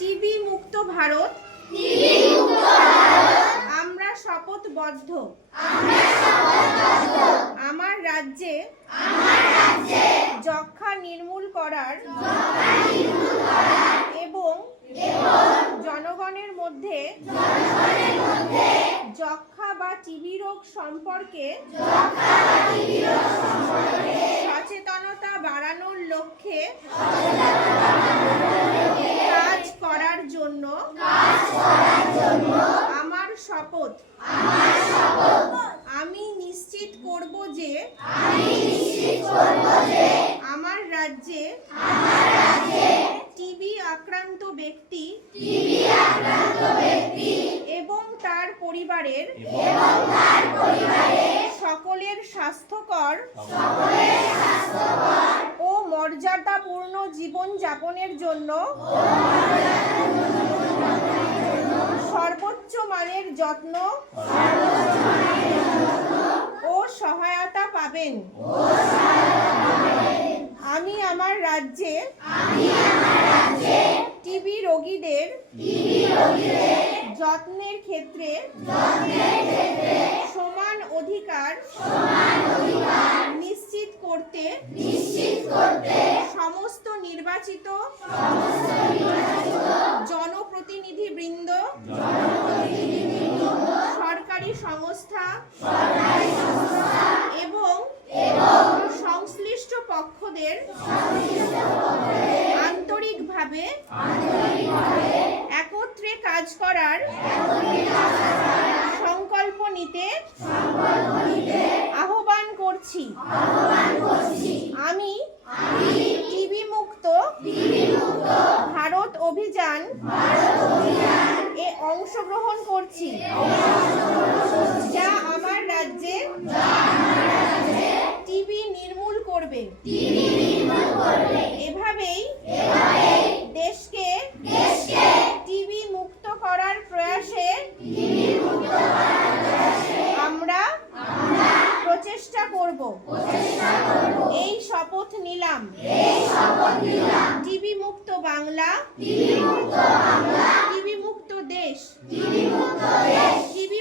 TB মুক্ত ভারত আমরা শপথবদ্ধ। আমার রাজ্যে যক্ষ্মা নির্মূল করার এবং জনগণের মধ্যে যক্ষ্মা বা টিবি রোগ সম্পর্কে সচেতনতা বাড়ানোর লক্ষ্যে কাজ করার জন্য আমার শপথ। আমি নিশ্চিত করব যে আমার রাজ্যে টিবি আক্রান্ত ব্যক্তি এবং তার পরিবারের সকলের স্বাস্থ্যকর ও মর্যাদাপূর্ণ জীবন যাপনের জন্য সর্বোচ্চ মানের যত্ন ও সহায়তা পাবেন। আমি আমার রাজ্যে টিবি রোগীদের যত্নের ক্ষেত্রে সমান অধিকার নিশ্চিত করতে সমস্ত নির্বাচিত জনপ্রতিনিধিবৃন্দ, সরকারি সংস্থা এবং সংশ্লিষ্ট পক্ষদের আন্তরিকভাবে একত্রে কাজ করার সংকল্প নিতে আহ্বান করছি। আমি টিবি মুক্ত ভারত অভিযান এ অংশগ্রহণ করছি, যা আমার রাজ্যে টিবি নির্মূল করবে। এভাবেই দেশকে টিবি মুক্ত করার প্রয়াসে আমরা প্রচেষ্টা করব। এই শপথ নিলাম। টিবি মুক্ত বাংলা, টিবি মুক্ত দেশ, টিবি